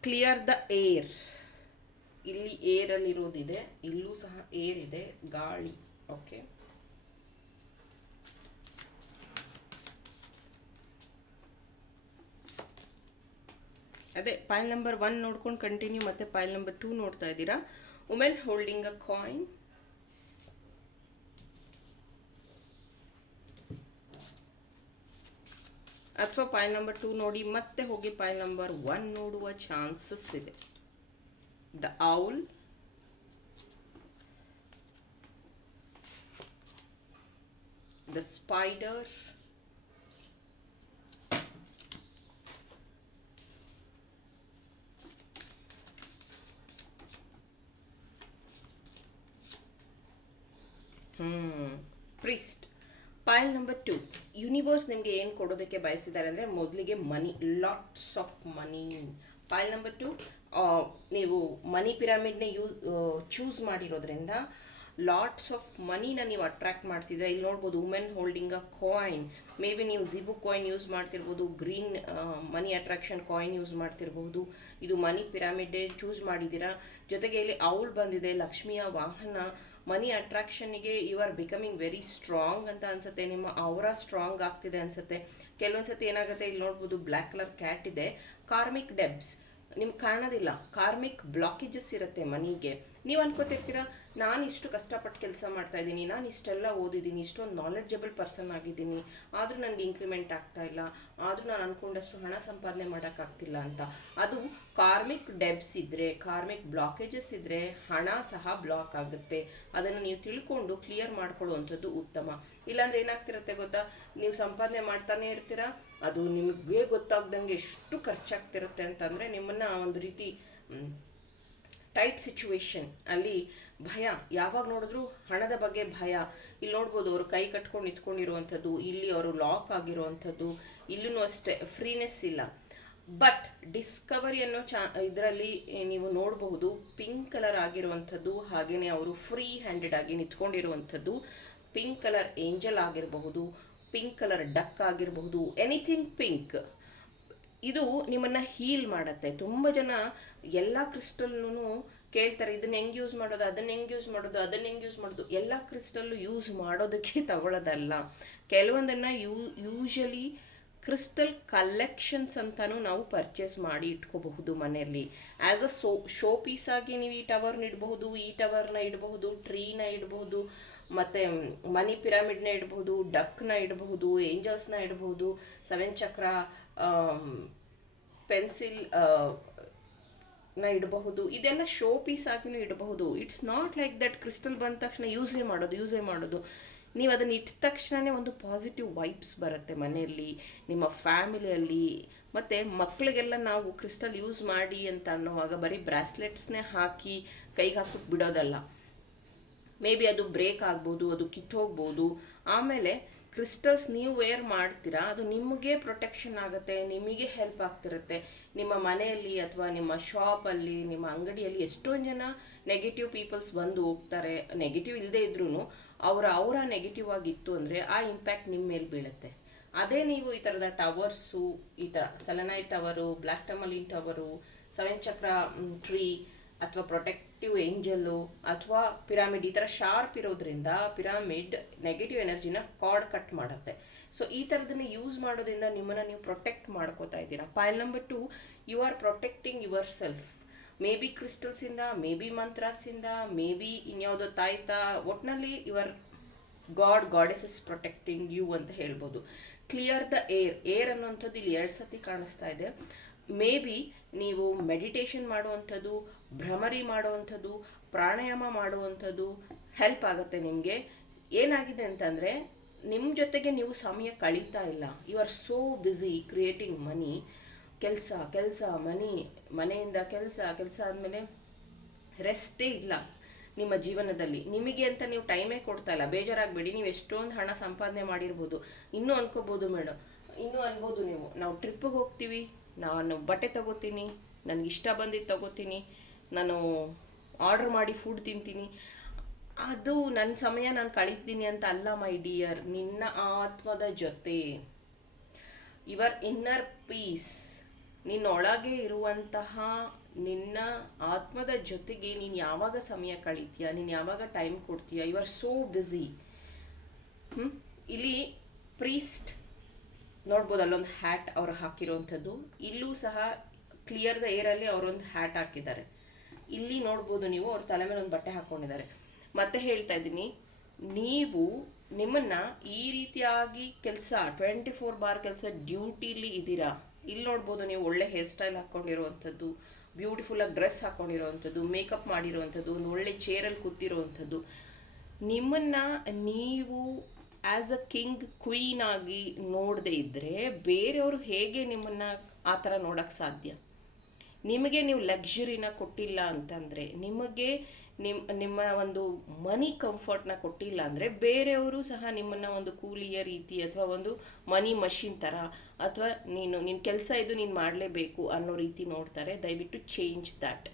clear the air ಇಲ್ಲಿ ಏರಲ್ಲಿರೋದಿದೆ ಇಲ್ಲೂ ಸಹ ಏರ್ ಇದೆ, ಗಾಳಿ ಓಕೆ ಅದೇ ಪೈಲ್ ನಂಬರ್ ಒನ್ ನೋಡ್ಕೊಂಡು ಕಂಟಿನ್ಯೂ ಮತ್ತೆ ಪೈಲ್ ನಂಬರ್ ಟೂ ನೋಡ್ತಾ ಇದ್ದೀರಾ? ವುಮೆನ್ ಹೋಲ್ಡಿಂಗ್ ಅ ಕಾಯಿನ್ ಅಥವಾ ಪೈಲ್ ನಂಬರ್ ಟೂ ನೋಡಿ ಮತ್ತೆ ಹೋಗಿ ಪೈಲ್ ನಂಬರ್ ಒನ್ ನೋಡುವ ಚಾನ್ಸಸ್ ಇದೆ. The owl the spider hmm. Priest. Pile number two. Universe ನಿಮಗೆ ಏನು ಕೊಡೋದಕ್ಕೆ ಬಯಸಿದ್ದಾರೆ ಅಂದರೆ ಮೊದಲಿಗೆ money lots of money pile number two ನೀವು ಮನಿ ಪಿರಾಮಿಡ್ನೇ ಯೂಸ್ ಚೂಸ್ ಮಾಡಿರೋದ್ರಿಂದ ಲಾಟ್ಸ್ ಆಫ್ ಮನಿನ ನೀವು ಅಟ್ರಾಕ್ಟ್ ಮಾಡ್ತಿದ್ರೆ, ಇಲ್ಲಿ ನೋಡ್ಬೋದು women holding a coin may be ನೀವು ಜಿಬು coin use ಮಾಡ್ತಿರ್ಬೋದು green money attraction coin use ಮಾಡ್ತಿರ್ಬೋದು. ಇದು ಮನಿ ಪಿರಾಮಿಡ್ ಚೂಸ್ ಮಾಡಿದ್ದೀರಾ? ಜೊತೆಗೆ ಇಲ್ಲಿ ಔಲ್ ಬಂದಿದೆ, ಲಕ್ಷ್ಮಿಯ ವಾಹನ. Money ಅಟ್ರಾಕ್ಷನ್ಗೆ you are becoming very strong ಅಂತ ಅನ್ಸುತ್ತೆ, ನಿಮ್ಮ ಅವರ ಸ್ಟ್ರಾಂಗ್ ಆಗ್ತಿದೆ ಅನ್ಸುತ್ತೆ. ಕೆಲವೊಂದ್ಸತಿ ಏನಾಗುತ್ತೆ, ಇಲ್ಲಿ ನೋಡ್ಬೋದು ಬ್ಲ್ಯಾಕ್ ಕಲರ್ ಕ್ಯಾಟ್ ಇದೆ. ಕಾರ್ಮಿಕ್ ಡೆಬ್ಸ್ ನಿಮ್ಗೆ ಕಾಣೋದಿಲ್ಲ ಕಾರ್ಮಿಕ್ ಬ್ಲಾಕೇಜಸ್ ಇರುತ್ತೆ ಮನಿಗೆ. ನೀವು ಅನ್ಕೋತಿರ್ತೀರ, ನಾನು ಇಷ್ಟು ಕಷ್ಟಪಟ್ಟು ಕೆಲಸ ಮಾಡ್ತಾ ಇದ್ದೀನಿ, ನಾನು ಇಷ್ಟೆಲ್ಲ ಓದಿದ್ದೀನಿ, ಇಷ್ಟೊಂದು ನಾಲೆಡ್ಜಬಲ್ ಪರ್ಸನ್ ಆಗಿದ್ದೀನಿ, ಆದರೂ ನನಗೆ ಇನ್ಕ್ರಿಮೆಂಟ್ ಆಗ್ತಾ ಇಲ್ಲ, ಆದರೂ ನಾನು ಅನ್ಕೊಂಡಷ್ಟು ಹಣ ಸಂಪಾದನೆ ಮಾಡೋಕ್ಕಾಗ್ತಿಲ್ಲ ಅಂತ. ಅದು ಕಾರ್ಮಿಕ್ ಡೆಬ್ಸ್ ಇದ್ದರೆ ಕಾರ್ಮಿಕ್ ಬ್ಲಾಕೇಜಸ್ ಇದ್ದರೆ ಹಣ ಸಹ ಬ್ಲಾಕ್ ಆಗುತ್ತೆ. ಅದನ್ನು ನೀವು ತಿಳ್ಕೊಂಡು ಕ್ಲಿಯರ್ ಮಾಡ್ಕೊಳ್ಳುವಂಥದ್ದು ಉತ್ತಮ. ಇಲ್ಲಾಂದ್ರೆ ಏನಾಗ್ತಿರುತ್ತೆ ಗೊತ್ತಾ? ನೀವು ಸಂಪಾದನೆ ಮಾಡ್ತಾನೆ ಇರ್ತೀರಾ, ಅದು ನಿಮಗೆ ಗೊತ್ತಾಗ್ದಂಗೆ ಎಷ್ಟು ಖರ್ಚಾಗ್ತಿರುತ್ತೆ ಅಂತಂದರೆ ನಿಮ್ಮನ್ನ ಒಂದು ರೀತಿ ಟೈಟ್ ಸಿಚುವೇಶನ್ ಅಲ್ಲಿ ಭಯ. ಯಾವಾಗ ನೋಡಿದ್ರು ಹಣದ ಬಗ್ಗೆ ಭಯ. ಇಲ್ಲಿ ನೋಡ್ಬೋದು ಅವರು ಕೈ ಕಟ್ಕೊಂಡು ನಿಂತ್ಕೊಂಡಿರುವಂಥದ್ದು, ಇಲ್ಲಿ ಅವರು ಲಾಕ್ ಆಗಿರುವಂಥದ್ದು ಇಲ್ಲೂ ಅಷ್ಟೇ ಫ್ರೀನೆಸ್ ಇಲ್ಲ. ಬಟ್ ಡಿಸ್ಕವರಿ ಅನ್ನೋ ಚಾ, ಇದರಲ್ಲಿ ನೀವು ನೋಡಬಹುದು ಪಿಂಕ್ ಕಲರ್ ಆಗಿರುವಂಥದ್ದು ಹಾಗೆಯೇ ಅವರು ಫ್ರೀ ಹ್ಯಾಂಡೆಡ್ ಆಗಿ ನಿಂತ್ಕೊಂಡಿರುವಂಥದ್ದು ಪಿಂಕ್ ಕಲರ್ ಏಂಜಲ್ ಆಗಿರಬಹುದು, ಪಿಂಕ್ ಕಲರ್ ಡಕ್ ಆಗಿರಬಹುದು ಎನಿಥಿಂಗ್ ಪಿಂಕ್ ಇದು ನಿಮ್ಮನ್ನು ಹೀಲ್ ಮಾಡುತ್ತೆ. ತುಂಬ ಜನ ಎಲ್ಲ ಕ್ರಿಸ್ಟಲ್ನು ಕೇಳ್ತಾರೆ, ಇದನ್ನ ಹೆಂಗೆ ಯೂಸ್ ಮಾಡೋದು, ಅದನ್ನ ಹೆಂಗೆ ಯೂಸ್ ಮಾಡೋದು, ಅದನ್ನ ಹೆಂಗೆ ಯೂಸ್ ಮಾಡೋದು. ಎಲ್ಲ ಕ್ರಿಸ್ಟಲ್ಲು ಯೂಸ್ ಮಾಡೋದಕ್ಕೆ ತಗೊಳ್ಳೋದಲ್ಲ ಕೆಲವೊಂದನ್ನು ಯೂ ಯೂಶಲಿ ಕ್ರಿಸ್ಟಲ್ ಕಲೆಕ್ಷನ್ಸ್ ಅಂತಲೂ ನಾವು ಪರ್ಚೇಸ್ ಮಾಡಿ ಇಟ್ಕೋಬಹುದು ಮನೆಯಲ್ಲಿ. As a so show piece ಆಗಿ ನೀವು ಈ ಟವರ್ನ ಇಡಬಹುದು, ಈ ಟವರ್ನ ಇಡಬಹುದು ಟ್ರೀನ ಇಡಬಹುದು ಮತ್ತು ಮನಿ ಪಿರಮಿಡ್ನ ಇಡಬಹುದು ಡಕ್ನ ಇಡಬಹುದು ಏಂಜಲ್ಸ್ನ ಇಡಬಹುದು ಸೆವೆನ್ ಚಕ್ರ ಪೆನ್ಸಿಲ್ನ ಇಡಬಹುದು. ಇದೆಲ್ಲ ಶೋ ಪೀಸ್ ಆಗಿನೂ ಇಡಬಹುದು. It's not like that crystal ಬಂದ ತಕ್ಷಣ ಯೂಸೇ ಮಾಡೋದು ಯೂಸೇ ಮಾಡೋದು. ನೀವು ಅದನ್ನು ಇಟ್ಟ ತಕ್ಷಣವೇ ಒಂದು ಪಾಸಿಟಿವ್ ವೈಬ್ಸ್ ಬರುತ್ತೆ ಮನೆಯಲ್ಲಿ, ನಿಮ್ಮ ಫ್ಯಾಮಿಲಿಯಲ್ಲಿ. ಮತ್ತು ಮಕ್ಕಳಿಗೆಲ್ಲ ನಾವು ಕ್ರಿಸ್ಟಲ್ ಯೂಸ್ ಮಾಡಿ ಅಂತ ಅನ್ನೋವಾಗ ಬರೀ ಬ್ರಾಸ್ಲೆಟ್ಸ್ನೇ ಹಾಕಿ ಕೈಗೆ ಹಾಕಿಬಿಟ್ಟು ಬಿಡೋದಲ್ಲ. ಮೇ ಬಿ ಅದು ಬ್ರೇಕ್ ಆಗ್ಬೋದು, ಅದು ಕಿತ್ತೋಗ್ಬೋದು. ಆಮೇಲೆ ಕ್ರಿಸ್ಟಲ್ಸ್ ನೀವು ವೇರ್ ಮಾಡ್ತೀರಾ, ಅದು ನಿಮಗೆ ಪ್ರೊಟೆಕ್ಷನ್ ಆಗುತ್ತೆ, ನಿಮಗೆ ಹೆಲ್ಪ್ ಆಗ್ತಿರುತ್ತೆ. ನಿಮ್ಮ ಮನೆಯಲ್ಲಿ ಅಥವಾ ನಿಮ್ಮ ಶಾಪಲ್ಲಿ ನಿಮ್ಮ ಅಂಗಡಿಯಲ್ಲಿ ಎಷ್ಟೊಂದು ಜನ ನೆಗೆಟಿವ್ ಪೀಪಲ್ಸ್ ಬಂದು ಹೋಗ್ತಾರೆ. ನೆಗೆಟಿವ್ ಇಲ್ಲದೆ ಇದ್ರೂ ಅವರ ಅವರ ನೆಗೆಟಿವ್ ಆಗಿತ್ತು ಅಂದರೆ ಆ ಇಂಪ್ಯಾಕ್ಟ್ ನಿಮ್ಮ ಮೇಲೆ ಬೀಳುತ್ತೆ. ಅದೇ ನೀವು ಈ ಥರದ ಟವರ್ಸು, ಈ ಥರ selenite tower black tourmaline tower seven chakra tree ಅಥವಾ ಪ್ರೊಟೆಕ್ಟಿವ್ ಏಂಜಲ್ಲು ಅಥವಾ ಪಿರಾಮಿಡ್ ಈ ಥರ ಶಾರ್ಪ್ ಇರೋದ್ರಿಂದ ಪಿರಾಮಿಡ್ ನೆಗೆಟಿವ್ ಎನರ್ಜಿನ ಕಾರ್ಡ್ ಕಟ್ ಮಾಡುತ್ತೆ. ಸೊ ಈ ಥರದನ್ನ ಯೂಸ್ ಮಾಡೋದ್ರಿಂದ ನಿಮ್ಮನ್ನು ನೀವು ಪ್ರೊಟೆಕ್ಟ್ ಮಾಡ್ಕೋತಾ ಇದ್ದೀರಾ. Pile number two you are protecting yourself may be ಕ್ರಿಸ್ಟಲ್ಸಿಂದ may be ಮಂತ್ರಾಸಿಂದ ಮೇ ಬಿ ಇನ್ಯಾವುದೋ ತಾಯ್ತ ಒಟ್ಟಿನಲ್ಲಿ your god goddess is protecting you ಅಂತ ಹೇಳ್ಬೋದು. ಕ್ಲಿಯರ್ ದ ಏರ್ ಏರ್ ಅನ್ನುವಂಥದ್ದು ಇಲ್ಲಿ ಎರಡು ಸತಿ ಕಾಣಿಸ್ತಾ ಇದೆ. ಮೇ ಬಿ ನೀವು ಮೆಡಿಟೇಷನ್ ಮಾಡುವಂಥದ್ದು ಭ್ರಮರಿ ಮಾಡುವಂಥದ್ದು, ಪ್ರಾಣಾಯಾಮ ಮಾಡುವಂಥದ್ದು ಹೆಲ್ಪ್ ಆಗುತ್ತೆ ನಿಮಗೆ. ಏನಾಗಿದೆ ಅಂತಂದರೆ ನಿಮ್ಮ ಜೊತೆಗೆ ನೀವು ಸಮಯ ಕಳೀತಾ ಇಲ್ಲ. You are so busy creating money ಕೆಲಸ ಕೆಲಸ, ಮನಿ, ಮನೆಯಿಂದ ಕೆಲಸ ಕೆಲಸ ಆದಮೇಲೆ ರೆಸ್ಟೇ ಇಲ್ಲ ನಿಮ್ಮ ಜೀವನದಲ್ಲಿ. ನಿಮಗೆ ಅಂತ ನೀವು ಟೈಮೇ ಕೊಡ್ತಾ ಇಲ್ಲ. ಬೇಜಾರಾಗಬೇಡಿ. ನೀವು ಎಷ್ಟೊಂದು ಹಣ ಸಂಪಾದನೆ ಮಾಡಿರ್ಬೋದು. ಇನ್ನೂ ಅನ್ಕೋಬೋದು ಮೇಡಮ್ ಇನ್ನೂ ಅನ್ಬೋದು ನೀವು. ನಾವು ಟ್ರಿಪ್ಪಿಗೆ ಹೋಗ್ತೀವಿ. ನಾನು ಬಟ್ಟೆ ತಗೋತೀನಿ. ನನಗಿಷ್ಟ ಬಂದಿದ್ದು ತಗೋತೀನಿ. ನಾನು ಆರ್ಡರ್ ಮಾಡಿ ಫುಡ್ ತಿಂತೀನಿ. ಅದು ನನ್ನ ಸಮಯ ನಾನು ಕಳೀತೀನಿ ಅಂತ ಅಲ್ಲ ಮೈ ಡಿಯರ್ ನಿನ್ನ ಆತ್ಮದ ಜೊತೆ. ಯುವರ್ ಇನ್ನರ್ ಪೀಸ್ ನಿನ್ನೊಳಗೆ ಇರುವಂತಹ ನಿನ್ನ ಆತ್ಮದ ಜೊತೆಗೆ ನೀನು ಯಾವಾಗ ಸಮಯ ಕಳೀತೀಯ? ನೀನು ಯಾವಾಗ ಟೈಮ್ ಕೊಡ್ತೀಯ? You are so busy? ಇಲ್ಲಿ ಪ್ರೀಸ್ಟ್ ನೋಡ್ಬೋದು, ಅಲ್ಲೊಂದು ಹ್ಯಾಟ್ ಅವ್ರು ಹಾಕಿರೋವಂಥದ್ದು ಇಲ್ಲೂ ಸಹ ಕ್ಲಿಯರ್ ದ ಏರಲ್ಲಿ ಅವರೊಂದು ಹ್ಯಾಟ್ ಹಾಕಿದ್ದಾರೆ. ಇಲ್ಲಿ ನೋಡ್ಬೋದು ನೀವು, ಅವ್ರ ತಲೆ ಮೇಲೆ ಒಂದು ಬಟ್ಟೆ ಹಾಕೊಂಡಿದ್ದಾರೆ. ಮತ್ತೆ ಹೇಳ್ತಾ ಇದ್ದೀನಿ, ನೀವು ನಿಮ್ಮನ್ನ ಈ ರೀತಿಯಾಗಿ ಕೆಲಸ ಟ್ವೆಂಟಿ ಫೋರ್ ಬಾರ್ ಕೆಲಸ ಡ್ಯೂಟಿಲಿ ಇದ್ದೀರಾ? ಇಲ್ಲಿ ನೋಡ್ಬೋದು ನೀವು ಒಳ್ಳೆ ಹೇರ್ ಸ್ಟೈಲ್ ಹಾಕ್ಕೊಂಡಿರುವಂಥದ್ದು ಬ್ಯೂಟಿಫುಲ್ಲಾಗಿ ಡ್ರೆಸ್ ಹಾಕ್ಕೊಂಡಿರುವಂಥದ್ದು ಮೇಕಪ್ ಮಾಡಿರುವಂಥದ್ದು, ಒಂದು ಒಳ್ಳೆ ಚೇರಲ್ಲಿ ಕೂತಿರುವಂಥದ್ದು. ನಿಮ್ಮನ್ನ ನೀವು ಆ್ಯಸ್ ಅ ಕಿಂಗ್ ಕ್ವೀನ್ ಆಗಿ ನೋಡದೇ ಇದ್ದರೆ ಬೇರೆಯವರು ಹೇಗೆ ನಿಮ್ಮನ್ನ ಆ ಥರ ನೋಡೋಕ್ಕೆ ಸಾಧ್ಯ? ನಿಮಗೆ ನೀವು ಲಕ್ಸುರಿನ ಕೊಟ್ಟಿಲ್ಲ ಅಂತಂದರೆ, ನಿಮಗೆ ನಿಮ್ಮ ನಿಮ್ಮ ಒಂದು ಮನಿ ಕಂಫರ್ಟ್ನ ಕೊಟ್ಟಿಲ್ಲ ಅಂದರೆ, ಬೇರೆಯವರು ಸಹ ನಿಮ್ಮನ್ನು ಒಂದು ಕೂಲಿಯ ರೀತಿ ಅಥವಾ ಒಂದು ಮನಿ ಮಷಿನ್ ಥರ ಅಥವಾ ನೀನು ನಿನ್ನ ಕೆಲಸ ಇದು ನೀನು ಮಾಡಲೇಬೇಕು ಅನ್ನೋ ರೀತಿ ನೋಡ್ತಾರೆ. ದಯವಿಟ್ಟು ಚೇಂಜ್ ದ್ಯಾಟ್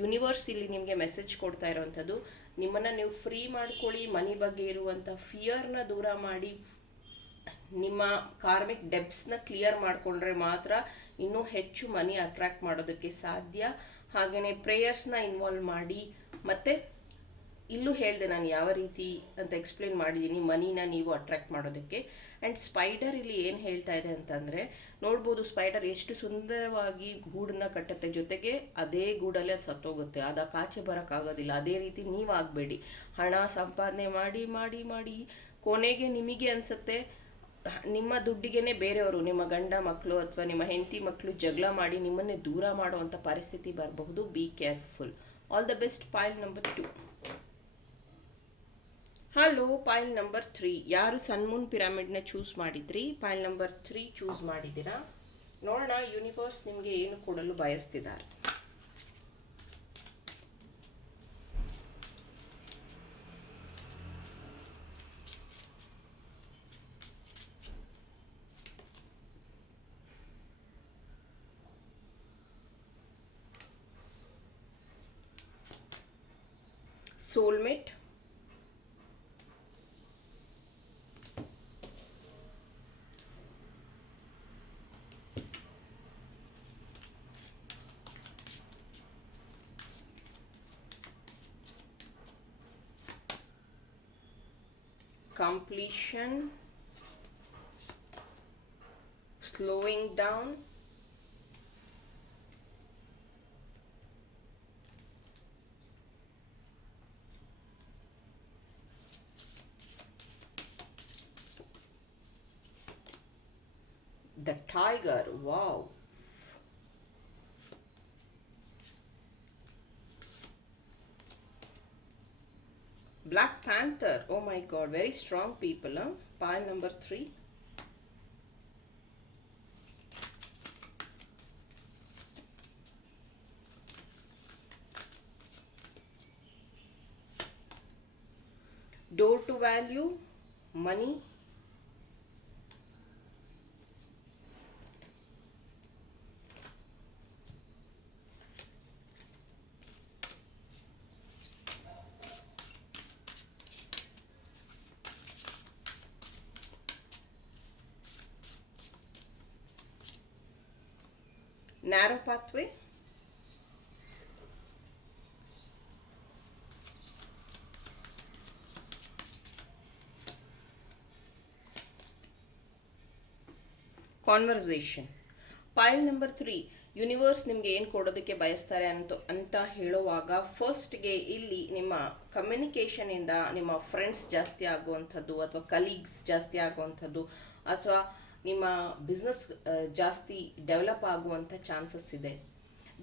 ಯೂನಿವರ್ಸ್ ಇಲ್ಲಿ ನಿಮಗೆ ಮೆಸೇಜ್ ಕೊಡ್ತಾ ಇರೋವಂಥದ್ದು ನಿಮ್ಮನ್ನು ನೀವು ಫ್ರೀ ಮಾಡ್ಕೊಳ್ಳಿ ಮನಿ ಬಗ್ಗೆ ಇರುವಂಥ ಫಿಯರ್ನ ದೂರ ಮಾಡಿ ನಿಮ್ಮ ಕಾರ್ಮಿಕ್ ಡೆಬ್ಸ್ನ ಕ್ಲಿಯರ್ ಮಾಡಿಕೊಂಡ್ರೆ ಮಾತ್ರ ಇನ್ನೂ ಹೆಚ್ಚು ಮನಿ ಅಟ್ರಾಕ್ಟ್ ಮಾಡೋದಕ್ಕೆ ಸಾಧ್ಯ. ಹಾಗೆಯೇ ಪ್ರೇಯರ್ಸ್ನ ಇನ್ವಾಲ್ವ್ ಮಾಡಿ, ಮತ್ತು ಇಲ್ಲೂ ಹೇಳಿದೆ ನಾನು ಯಾವ ರೀತಿ ಅಂತ ಎಕ್ಸ್ಪ್ಲೇನ್ ಮಾಡಿದ್ದೀನಿ ಮನಿನ ನೀವು ಅಟ್ರಾಕ್ಟ್ ಮಾಡೋದಕ್ಕೆ. ಆ್ಯಂಡ್ ಸ್ಪೈಡರ್ ಇಲ್ಲಿ ಏನು ಹೇಳ್ತಾ ಇದೆ ಅಂತಂದರೆ, ನೋಡ್ಬೋದು ಸ್ಪೈಡರ್ ಎಷ್ಟು ಸುಂದರವಾಗಿ ಗೂಡನ್ನ ಕಟ್ಟುತ್ತೆ. ಜೊತೆಗೆ ಅದೇ ಗೂಡಲ್ಲೇ ಅದು ಸತ್ತೋಗುತ್ತೆ. ಅದು ಕಾಚೆ ಬರೋಕ್ಕಾಗೋದಿಲ್ಲ ಅದೇ ರೀತಿ ನೀವು ಆಗಬೇಡಿ. ಹಣ ಸಂಪಾದನೆ ಮಾಡಿ ಮಾಡಿ ಮಾಡಿ ಕೊನೆಗೆ ನಿಮಗೆ ಅನಿಸುತ್ತೆ ನಿಮ್ಮ ದುಡ್ಡಿಗೆನೆ ಬೇರೆಯವರು, ನಿಮ್ಮ ಗಂಡ ಮಕ್ಕಳು ಅಥವಾ ನಿಮ್ಮ ಹೆಂಡತಿ ಮಕ್ಕಳು ಜಗಳ ಮಾಡಿ ನಿಮ್ಮನ್ನೇ ದೂರ ಮಾಡುವಂಥ ಪರಿಸ್ಥಿತಿ ಬರಬಹುದು. Be careful all the best file number two hello file number three ಯಾರು ಸನ್ಮೂನ್ ಪಿರಾಮಿಡ್ನ ಚೂಸ್ ಮಾಡಿದ್ರಿ? ಪಾಯಿಲ್ ನಂಬರ್ ತ್ರೀ ಚೂಸ್ ಮಾಡಿದ್ದೀರಾ? ನೋಡೋಣ ಯೂನಿವರ್ಸ್ ನಿಮಗೆ ಏನು ಕೊಡಲು ಬಯಸ್ತಿದ್ದಾರೆ? Completion slowing down god, very strong people, huh? Pile number three. Door to value, money, narrow pathway. Conversation file number three universe ನಿಮಗೆ ಏನು ಕೊಡೋದಕ್ಕೆ ಬಯಸ್ತಾರೆ ಅಂತ ಅಂತ ಹೇಳುವಾಗ ಫಸ್ಟ್ಗೆ ಇಲ್ಲಿ ನಿಮ್ಮ ಕಮ್ಯುನಿಕೇಷನಿಂದ ನಿಮ್ಮ ಫ್ರೆಂಡ್ಸ್ ಜಾಸ್ತಿ ಆಗುವಂಥದ್ದು ಅಥವಾ ಕಲೀಗ್ಸ್ ಜಾಸ್ತಿ ಆಗುವಂಥದ್ದು ಅಥವಾ ನಿಮ್ಮ ಬಿಸ್ನೆಸ್ ಜಾಸ್ತಿ ಡೆವಲಪ್ ಆಗುವಂಥ ಚಾನ್ಸಸ್ ಇದೆ.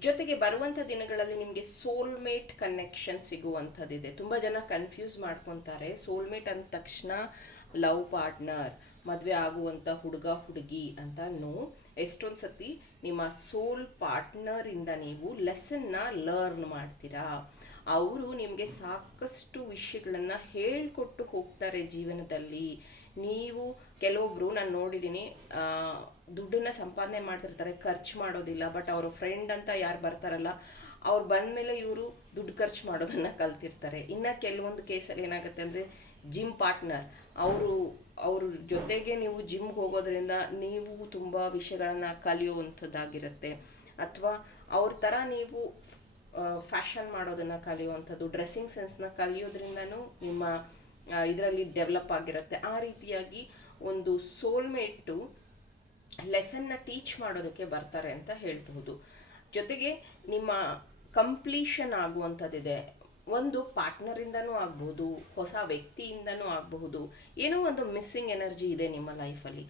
ಜೊತೆಗೆ ಬರುವಂಥ ದಿನಗಳಲ್ಲಿ ನಿಮಗೆ ಸೋಲ್ಮೇಟ್ ಕನೆಕ್ಷನ್ ಸಿಗುವಂಥದ್ದಿದೆ. ತುಂಬ ಜನ ಕನ್ಫ್ಯೂಸ್ ಮಾಡ್ಕೊತಾರೆ. ಸೋಲ್ಮೇಟ್ ಅಂದ ತಕ್ಷಣ ಲವ್ ಪಾರ್ಟ್ನರ್ ಮದುವೆ ಆಗುವಂಥ ಹುಡುಗ, ಹುಡುಗಿ ಅಂತ ನೋ ಎಷ್ಟೊಂದು ಸತಿ ನಿಮ್ಮ ಸೋಲ್ ಪಾರ್ಟ್ನರಿಂದ ನೀವು ಲೆಸನ್ನ ಲರ್ನ್ ಮಾಡ್ತೀರಾ? ಅವರು ನಿಮಗೆ ಸಾಕಷ್ಟು ವಿಷಯಗಳನ್ನು ಹೇಳಿಕೊಟ್ಟು ಹೋಗ್ತಾರೆ ಜೀವನದಲ್ಲಿ. ನೀವು ಕೆಲವೊಬ್ರು ನಾನು ನೋಡಿದ್ದೀನಿ ದುಡ್ಡನ್ನ ಸಂಪಾದನೆ ಮಾಡ್ತಿರ್ತಾರೆ, ಖರ್ಚು ಮಾಡೋದಿಲ್ಲ ಬಟ್ ಅವ್ರ ಫ್ರೆಂಡ್ ಅಂತ ಯಾರು ಬರ್ತಾರಲ್ಲ, ಅವ್ರು ಬಂದಮೇಲೆ ಇವರು ದುಡ್ಡು ಖರ್ಚು ಮಾಡೋದನ್ನ ಕಲ್ತಿರ್ತಾರೆ. ಇನ್ನು ಕೆಲವೊಂದು ಕೇಸಲ್ಲಿ ಏನಾಗುತ್ತೆ ಅಂದರೆ ಜಿಮ್ ಪಾರ್ಟ್ನರ್ ಅವರು, ಅವ್ರ ಜೊತೆಗೆ ನೀವು ಜಿಮ್ಗೆ ಹೋಗೋದ್ರಿಂದ ನೀವು ತುಂಬ ವಿಷಯಗಳನ್ನು ಕಲಿಯುವಂಥದ್ದಾಗಿರುತ್ತೆ. ಅಥವಾ ಅವ್ರ ಥರ ನೀವು ಫ್ಯಾಷನ್ ಮಾಡೋದನ್ನು ಕಲಿಯುವಂಥದ್ದು ಡ್ರೆಸ್ಸಿಂಗ್ ಸೆನ್ಸ್ನ ಕಲಿಯೋದ್ರಿಂದನೂ ನಿಮ್ಮ ಇದರಲ್ಲಿ ಡೆವಲಪ್ ಆಗಿರುತ್ತೆ. ಆ ರೀತಿಯಾಗಿ ಒಂದು ಸೋಲ್ಮೇಟು ಲೆಸನ್ನ ಟೀಚ್ ಮಾಡೋದಕ್ಕೆ ಬರ್ತಾರೆ ಅಂತ ಹೇಳ್ಬಹುದು. ಜೊತೆಗೆ ನಿಮ್ಮ ಕಂಪ್ಲೀಷನ್ ಆಗುವಂಥದ್ದಿದೆ. ಒಂದು ಪಾರ್ಟ್ನರಿಂದನೂ ಆಗ್ಬೋದು ಹೊಸ ವ್ಯಕ್ತಿಯಿಂದನೂ ಆಗಬಹುದು. ಏನೋ ಒಂದು ಮಿಸ್ಸಿಂಗ್ ಎನರ್ಜಿ ಇದೆ ನಿಮ್ಮ ಲೈಫಲ್ಲಿ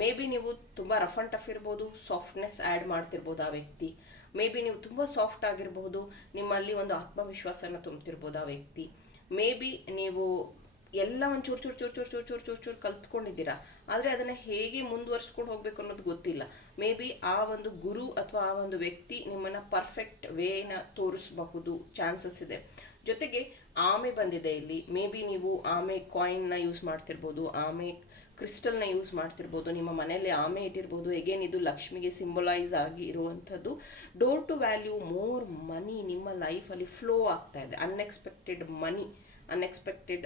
ಮೇ ಬಿ ನೀವು ತುಂಬ ರಫ್ ಆ್ಯಂಡ್ ಟಫ್ ಇರ್ಬೋದು ಸಾಫ್ಟ್ನೆಸ್ ಆ್ಯಡ್ ಮಾಡ್ತಿರ್ಬೋದು ಆ ವ್ಯಕ್ತಿ. ಮೇ ಬಿ ನೀವು ತುಂಬ ಸಾಫ್ಟ್ ಆಗಿರ್ಬೋದು ನಿಮ್ಮಲ್ಲಿ ಒಂದು ಆತ್ಮವಿಶ್ವಾಸನ ತುಂಬ್ತಿರ್ಬೋದು ಆ ವ್ಯಕ್ತಿ. ಮೇ ಬಿ ನೀವು ಎಲ್ಲ ಒಂದು ಚೂರು ಚೂರು ಚೂರು ಚೂರು ಚೂರು ಚೂರು ಚೂರು ಚೂರು ಕಲ್ತ್ಕೊಂಡಿದ್ದೀರಾ? ಆದರೆ ಅದನ್ನು ಹೇಗೆ ಮುಂದುವರ್ಸ್ಕೊಂಡು ಹೋಗ್ಬೇಕು ಅನ್ನೋದು ಗೊತ್ತಿಲ್ಲ. ಮೇ ಬಿ ಆ ಒಂದು ಗುರು ಅಥವಾ ಆ ಒಂದು ವ್ಯಕ್ತಿ ನಿಮ್ಮನ್ನು ಪರ್ಫೆಕ್ಟ್ ವೇನ ತೋರಿಸಬಹುದು ಚಾನ್ಸಸ್ ಇದೆ. ಜೊತೆಗೆ ಆಮೆ ಬಂದಿದೆ ಇಲ್ಲಿ. ಮೇ ಬಿ ನೀವು ಆಮೆ ಕಾಯಿನ್ನ ಯೂಸ್ ಮಾಡ್ತಿರ್ಬೋದು, ಆಮೆ ಕ್ರಿಸ್ಟಲ್ನ ಯೂಸ್ ಮಾಡ್ತಿರ್ಬೋದು, ನಿಮ್ಮ ಮನೆಯಲ್ಲಿ ಆಮೆ ಇಟ್ಟಿರ್ಬೋದು. ಎಗೇನ್ ಇದು ಲಕ್ಷ್ಮಿಗೆ ಸಿಂಬಲೈಸ್ ಆಗಿ ಇರುವಂಥದ್ದು. Door to value more money ನಿಮ್ಮ ಲೈಫಲ್ಲಿ ಫ್ಲೋ ಆಗ್ತಾ ಇದೆ. ಅನ್ಎಕ್ಸ್ಪೆಕ್ಟೆಡ್ ಮನಿ ಅನ್ಎಕ್ಸ್ಪೆಕ್ಟೆಡ್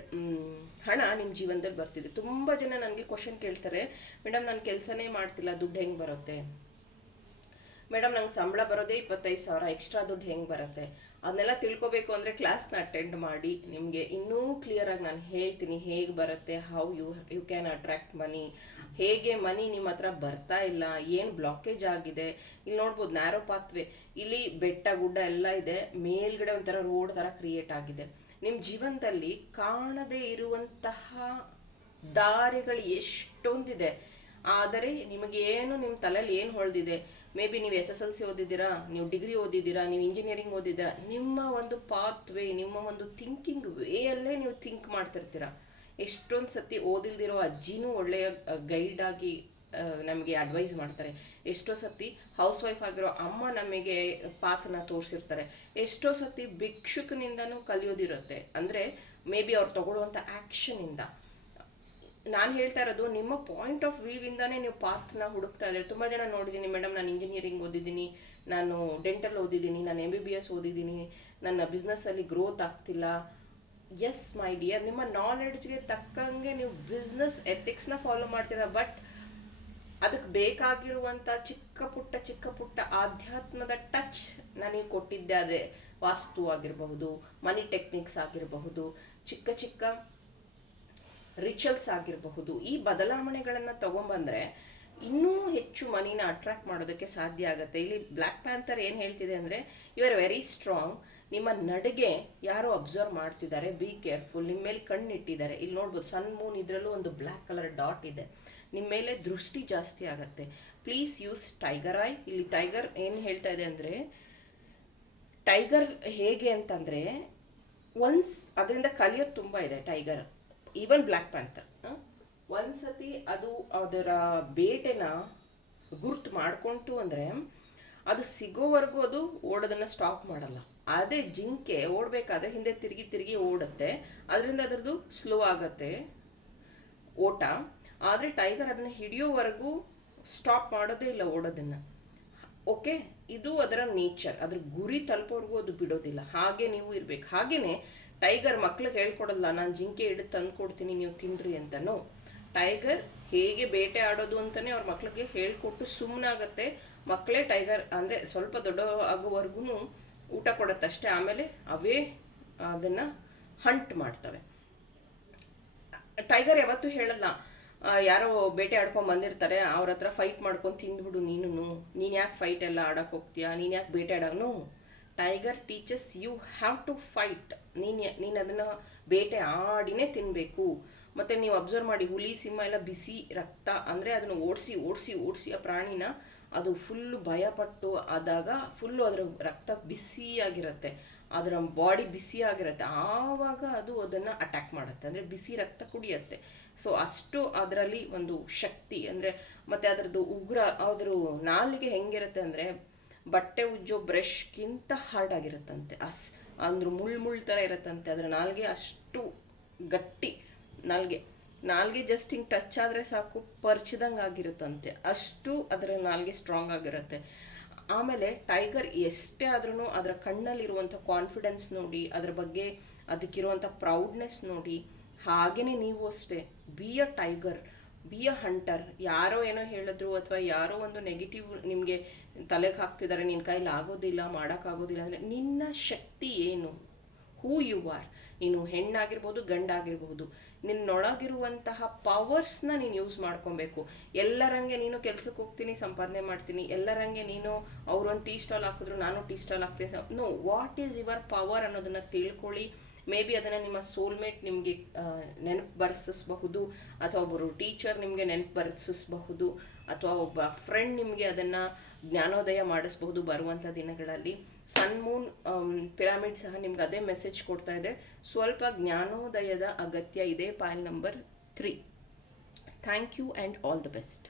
ಹಣ ನಿಮ್ಮ ಜೀವನದಲ್ಲಿ ಬರ್ತಿದೆ. ತುಂಬ ಜನ ನನಗೆ ಕ್ವಶನ್ ಕೇಳ್ತಾರೆ, ಮೇಡಮ್, ನಾನು ಕೆಲಸನೇ ಮಾಡ್ತಿಲ್ಲ, ದುಡ್ಡು ಹೆಂಗೆ ಬರುತ್ತೆ? ಮೇಡಮ್, ನಂಗೆ ಸಂಬಳ ಬರೋದೇ ಇಪ್ಪತ್ತೈದು ಸಾವಿರ ಎಕ್ಸ್ಟ್ರಾ ದುಡ್ಡು ಹೆಂಗೆ ಬರುತ್ತೆ? ಅದನ್ನೆಲ್ಲ ತಿಳ್ಕೊಬೇಕು ಅಂದರೆ ಕ್ಲಾಸ್ನ ಅಟೆಂಡ್ ಮಾಡಿ. ನಿಮಗೆ ಇನ್ನೂ ಕ್ಲಿಯರಾಗಿ ನಾನು ಹೇಳ್ತೀನಿ, ಹೇಗೆ ಬರುತ್ತೆ how you you can attract money ಹೇಗೆ ಮನಿ ನಿಮ್ಮ ಹತ್ರ ಬರ್ತಾ ಇಲ್ಲ, ಏನು ಬ್ಲಾಕೇಜ್ ಆಗಿದೆ? ಇಲ್ಲಿ ನೋಡ್ಬೋದು ನ್ಯಾರೋ ಪಾತ್ವೆ ಇಲ್ಲಿ ಬೆಟ್ಟ, ಗುಡ್ಡ ಎಲ್ಲ ಇದೆ. ಮೇಲ್ಗಡೆ ಒಂಥರ ರೋಡ್ ಥರ ಕ್ರಿಯೇಟ್ ಆಗಿದೆ. ನಿಮ್ಮ ಜೀವನದಲ್ಲಿ ಕಾಣದೇ ಇರುವಂತಹ ದಾರಿಗಳು ಎಷ್ಟೊಂದಿದೆ. ಆದರೆ ನಿಮಗೆ ಏನು ನಿಮ್ಮ ತಲೆಯಲ್ಲಿ ಏನು ಹೊಳೆದಿದೆ? ಮೇ ಬಿ ನೀವು ಎಸ್ ಎಸ್ ಎಲ್ ಸಿ ಓದಿದ್ದೀರಾ, ನೀವು ಡಿಗ್ರಿ ಓದಿದ್ದೀರಾ, ನೀವು ಇಂಜಿನಿಯರಿಂಗ್ ಓದಿದ್ದೀರಾ, ನಿಮ್ಮ ಒಂದು ಪಾತ್ ವೇ ನಿಮ್ಮ ಒಂದು ಥಿಂಕಿಂಗ್ ವೇಯಲ್ಲೇ ನೀವು ಥಿಂಕ್ ಮಾಡ್ತಿರ್ತೀರಾ. ಎಷ್ಟೊಂದು ಸತಿ ಓದಿಲ್ದಿರೋ ಅಜ್ಜಿನೂ ಒಳ್ಳೆಯ ಗೈಡಾಗಿ ನಮಗೆ ಅಡ್ವೈಸ್ ಮಾಡ್ತಾರೆ. ಎಷ್ಟೋ ಸತಿ ಹೌಸ್ ವೈಫ್ ಆಗಿರೋ ಅಮ್ಮ ನಮಗೆ ಪಾತ್ರನ ತೋರಿಸಿರ್ತಾರೆ. ಎಷ್ಟೋ ಸತಿ ಭಿಕ್ಷುಕನಿಂದನೂ ಕಲಿಯೋದಿರುತ್ತೆ. ಅಂದರೆ ಮೇ ಬಿ ಅವ್ರು ತಗೊಳ್ಳುವಂಥ ಆ್ಯಕ್ಷನಿಂದ ನಾನು ಹೇಳ್ತಾ ಇರೋದು, ನಿಮ್ಮ ಪಾಯಿಂಟ್ ಆಫ್ ವ್ಯೂವಿಂದಾನೇ ನೀವು ಪಾತ್ರನ ಹುಡುಕ್ತಾ ಇದ್ದಾರೆ. ತುಂಬ ಜನ ನೋಡಿದ್ದೀನಿ ಮೇಡಮ್ ನಾನು ಇಂಜಿನಿಯರಿಂಗ್ ಓದಿದ್ದೀನಿ, ನಾನು ಡೆಂಟಲ್ ಓದಿದ್ದೀನಿ, ನಾನು ಎಂ ಬಿ ಬಿ ಎಸ್ ಓದಿದ್ದೀನಿ, ನನ್ನ ಬಿಸ್ನೆಸ್ಸಲ್ಲಿ ಗ್ರೋತ್ ಆಗ್ತಿಲ್ಲ. ಎಸ್ ಮೈ ಡಿಯರ್ ನಿಮ್ಮ ನಾಲೆಡ್ಜ್ಗೆ ತಕ್ಕಂಗೆ ನೀವು ಬಿಸ್ನೆಸ್ ಎಥಿಕ್ಸ್ನ ಫಾಲೋ ಮಾಡ್ತೀರಾ? ಬಟ್ ಅದಕ್ಕೆ ಬೇಕಾಗಿರುವಂಥ ಚಿಕ್ಕ ಪುಟ್ಟ ಚಿಕ್ಕ ಪುಟ್ಟ ಆಧ್ಯಾತ್ಮದ ಟಚ್ ನನಗೆ ಕೊಟ್ಟಿದ್ದೆ. ಆದರೆ ವಾಸ್ತು ಆಗಿರಬಹುದು ಮನಿ ಟೆಕ್ನಿಕ್ಸ್ ಆಗಿರಬಹುದು, ಚಿಕ್ಕ ಚಿಕ್ಕ ರಿಚುವಲ್ಸ್ ಆಗಿರಬಹುದು. ಈ ಬದಲಾವಣೆಗಳನ್ನು ತಗೊಂಬಂದರೆ ಇನ್ನೂ ಹೆಚ್ಚು ಮನಿನ ಅಟ್ರಾಕ್ಟ್ ಮಾಡೋದಕ್ಕೆ ಸಾಧ್ಯ ಆಗುತ್ತೆ. ಇಲ್ಲಿ ಬ್ಲ್ಯಾಕ್ ಪ್ಯಾಂಥರ್ ಏನು ಹೇಳ್ತಿದೆ ಅಂದರೆ ಯು ಆರ್ ವೆರಿ ಸ್ಟ್ರಾಂಗ್ ನಿಮ್ಮ ನಡಿಗೆ ಯಾರೋ ಅಬ್ಸರ್ವ್ ಮಾಡ್ತಿದ್ದಾರೆ. ಬಿ ಕೇರ್ಫುಲ್ ನಿಮ್ಮ ಮೇಲೆ ಕಣ್ಣಿಟ್ಟಿದ್ದಾರೆ ಇಲ್ಲಿ ನೋಡ್ಬೋದು ಸನ್ ಮೂನ್ ಇದರಲ್ಲೂ ಒಂದು ಬ್ಲ್ಯಾಕ್ ಕಲರ್ ಡಾಟ್ ಇದೆ. ನಿಮ್ಮ ಮೇಲೆ ದೃಷ್ಟಿ ಜಾಸ್ತಿ ಆಗುತ್ತೆ. ಪ್ಲೀಸ್ ಯೂಸ್ ಟೈಗರ್ ಐ ಇಲ್ಲಿ ಟೈಗರ್ ಏನು ಹೇಳ್ತಾ ಇದೆ ಅಂದರೆ ಟೈಗರ್ ಹೇಗೆ ಅಂತಂದರೆ ಒನ್ಸ್ ಅದರಿಂದ ಕಲಿಯೋದು ತುಂಬ ಇದೆ ಟೈಗರ್ ಈವನ್ ಬ್ಲ್ಯಾಕ್ ಪ್ಯಾಂಥರ್ ಒಂದ್ಸತಿ ಅದು ಅದರ ಬೇಟೆನ ಗುರ್ತು ಮಾಡಿಕೊಂಡು ಅಂದರೆ, ಅದು ಸಿಗೋವರೆಗೂ ಅದು ಓಡೋದನ್ನು ಸ್ಟಾಪ್ ಮಾಡಲ್ಲ. ಅದೇ ಜಿಂಕೆ ಓಡಬೇಕಾದ್ರೆ ಹಿಂದೆ ತಿರುಗಿ ತಿರುಗಿ ಓಡುತ್ತೆ. ಅದರಿಂದ ಅದರದ್ದು ಸ್ಲೋ ಆಗುತ್ತೆ. ಓಟ. ಆದರೆ ಟೈಗರ್ ಅದನ್ನು ಹಿಡಿಯೋವರೆಗೂ ಸ್ಟಾಪ್ ಮಾಡೋದೇ ಇಲ್ಲ ಓಡೋದನ್ನು. ಓಕೆ ಇದು ಅದರ ನೇಚರ್ ಅದ್ರ ಗುರಿ ತಲುಪೋರ್ಗೂ ಅದು ಬಿಡೋದಿಲ್ಲ. ಹಾಗೆ ನೀವು ಇರಬೇಕು. ಹಾಗೆಯೇ ಟೈಗರ್ ಮಕ್ಳಿಗೆ ಹೇಳ್ಕೊಡಲ್ಲ, ನಾನು ಜಿಂಕೆ ಹಿಡಿದು ತಂದು ಕೊಡ್ತೀನಿ ನೀವು ತಿನ್ನಿರಿ ಅಂತನೋ. ಟೈಗರ್ ಹೇಗೆ ಬೇಟೆ ಆಡೋದು ಅಂತಲೇ ಅವ್ರ ಮಕ್ಳಿಗೆ ಹೇಳ್ಕೊಟ್ಟು ಸುಮ್ಮನಾಗತ್ತೆ ಮಕ್ಕಳೇ ಟೈಗರ್ ಅಂದರೆ ಸ್ವಲ್ಪ ದೊಡ್ಡ ಆಗೋವರೆಗೂ ಊಟ ಕೊಡುತ್ತಷ್ಟೇ ಆಮೇಲೆ ಅವೇ ಅದನ್ನು ಹಂಟ್ ಮಾಡ್ತವೆ. ಟೈಗರ್ ಯಾವತ್ತೂ ಹೇಳಲ್ಲ ಯಾರೋ ಬೇಟೆ ಆಡ್ಕೊಂಡು ಬಂದಿರ್ತಾರೆ, ಅವ್ರ ಹತ್ರ ಫೈಟ್ ಮಾಡ್ಕೊಂಡು ತಿಂದ್ಬಿಡು ನೀನು ನೀನು ಯಾಕೆ ಫೈಟ್ ಎಲ್ಲ ಆಡಕ್ಕೆ ಹೋಗ್ತೀಯಾ? ನೀನು ಯಾಕೆ ಬೇಟೆ ಆಡೋನು? Tiger teaches you have to fight ನೀನು ನೀನು ಅದನ್ನು ಬೇಟೆ ಆಡಿನೇ ತಿನ್ನಬೇಕು ಮತ್ತು ನೀವು ಅಬ್ಸರ್ವ್ ಮಾಡಿ, ಹುಲಿ, ಸಿಂಹ ಎಲ್ಲ ಬಿಸಿ ರಕ್ತ ಅಂದರೆ ಅದನ್ನು ಓಡಿಸಿ ಓಡಿಸಿ ಓಡಿಸಿ ಆ ಪ್ರಾಣಿನ ಅದು ಫುಲ್ಲು ಭಯಪಟ್ಟು ಆದಾಗ ಫುಲ್ಲು ಅದರ ರಕ್ತ ಬಿಸಿಯಾಗಿರುತ್ತೆ. ಅದರ ಬಾಡಿ ಬಿಸಿಯಾಗಿರುತ್ತೆ. ಆವಾಗ ಅದು ಅದನ್ನು ಅಟ್ಯಾಕ್ ಮಾಡುತ್ತೆ. ಅಂದರೆ ಬಿಸಿ ರಕ್ತ ಕುಡಿಯುತ್ತೆ. ಸೊ ಅಷ್ಟು ಅದರಲ್ಲಿ ಒಂದು ಶಕ್ತಿ ಅಂದರೆ ಮತ್ತು ಅದರದ್ದು ಉಗ್ರ ಅದ್ರ ನಾಲಿಗೆ ಹೆಂಗಿರುತ್ತೆ ಅಂದರೆ ಬಟ್ಟೆ ಉಜ್ಜೋ ಬ್ರಷ್ಗಿಂತ ಹಾರ್ಡ್ ಆಗಿರುತ್ತಂತೆ. ಅಸ್ ಅಂದ್ರೆ ಮುಳ್ಳು ಮುಳ್ಳು ಥರ ಇರುತ್ತಂತೆ. ಅದರ ನಾಲ್ಗೆ ಅಷ್ಟು ಗಟ್ಟಿ ನಾಲ್ಗೆ. ನಾಲ್ಗೆ ಜಸ್ಟ್ ಹಿಂಗೆ ಟಚ್ ಆದರೆ ಸಾಕು, ಪರ್ಚಿದಂಗೆ ಆಗಿರುತ್ತಂತೆ. ಅಷ್ಟು ಅದರ ನಾಲ್ಗೆ ಸ್ಟ್ರಾಂಗ್ ಆಗಿರುತ್ತೆ. ಆಮೇಲೆ ಟೈಗರ್ ಎಷ್ಟೇ ಆದ್ರೂ ಅದರ ಕಣ್ಣಲ್ಲಿರುವಂಥ ಕಾನ್ಫಿಡೆನ್ಸ್ ನೋಡಿ, ಅದ್ರ ಬಗ್ಗೆ ಅದಕ್ಕಿರುವಂಥ ಪ್ರೌಡ್ನೆಸ್ ನೋಡಿ ಹಾಗೆಯೇ ನೀವು ಅಷ್ಟೇ be a tiger be a hunter ಯಾರೋ ಏನೋ ಹೇಳಿದ್ರು ಅಥವಾ ಯಾರೋ ಒಂದು ನೆಗೆಟಿವ್ ನಿಮಗೆ ತಲೆಗೆ ಹಾಕ್ತಿದ್ದಾರೆ ನಿನ್ನ ಕೈಲಿ ಆಗೋದಿಲ್ಲ, ಮಾಡೋಕ್ಕಾಗೋದಿಲ್ಲ ಅಂದರೆ ನಿನ್ನ ಶಕ್ತಿ ಏನು? ಹೂ ಯು ಆರ್ ನೀನು ಹೆಣ್ಣಾಗಿರ್ಬೋದು, ಗಂಡಾಗಿರ್ಬೋದು. ನಿನ್ನೊಳಗಿರುವಂತಹ ಪವರ್ಸ್ನ ನೀನು ಯೂಸ್ ಮಾಡ್ಕೊಬೇಕು. ಎಲ್ಲರಂಗೆ ನೀನು ಕೆಲಸಕ್ಕೆ ಹೋಗ್ತೀನಿ, ಸಂಪಾದನೆ ಮಾಡ್ತೀನಿ. ಎಲ್ಲರಂಗೆ ನೀನು ಅವರೊಂದು ಟೀ ಸ್ಟಾಲ್ ಹಾಕಿದ್ರು, ನಾನು ಟೀ ಸ್ಟಾಲ್ ಹಾಕ್ತೀನಿ. Know what is your power ಅನ್ನೋದನ್ನು ತಿಳ್ಕೊಳ್ಳಿ. ಮೇ ಬಿ ಅದನ್ನು ನಿಮ್ಮ ಸೋಲ್ಮೇಟ್ ನಿಮಗೆ ನೆನಪು ಬರೆಸಿಸಬಹುದು ಅಥವಾ ಒಬ್ಬರು ಟೀಚರ್ ನಿಮಗೆ ನೆನಪು ಬರೆಸಿಸಬಹುದು ಅಥವಾ ಒಬ್ಬ ಫ್ರೆಂಡ್ ನಿಮಗೆ ಅದನ್ನು ಜ್ಞಾನೋದಯ ಮಾಡಿಸಬಹುದು ಬರುವಂಥ ದಿನಗಳಲ್ಲಿ. ಸನ್ ಮೂನ್ ಪಿರಾಮಿಡ್ ಸಹ ನಿಮ್ಗೆ ಅದೇ ಮೆಸೇಜ್ ಕೊಡ್ತಾ ಇದೆ. ಸ್ವಲ್ಪ ಜ್ಞಾನೋದಯದ ಅಗತ್ಯ ಇದೆ file number three thank you and all the best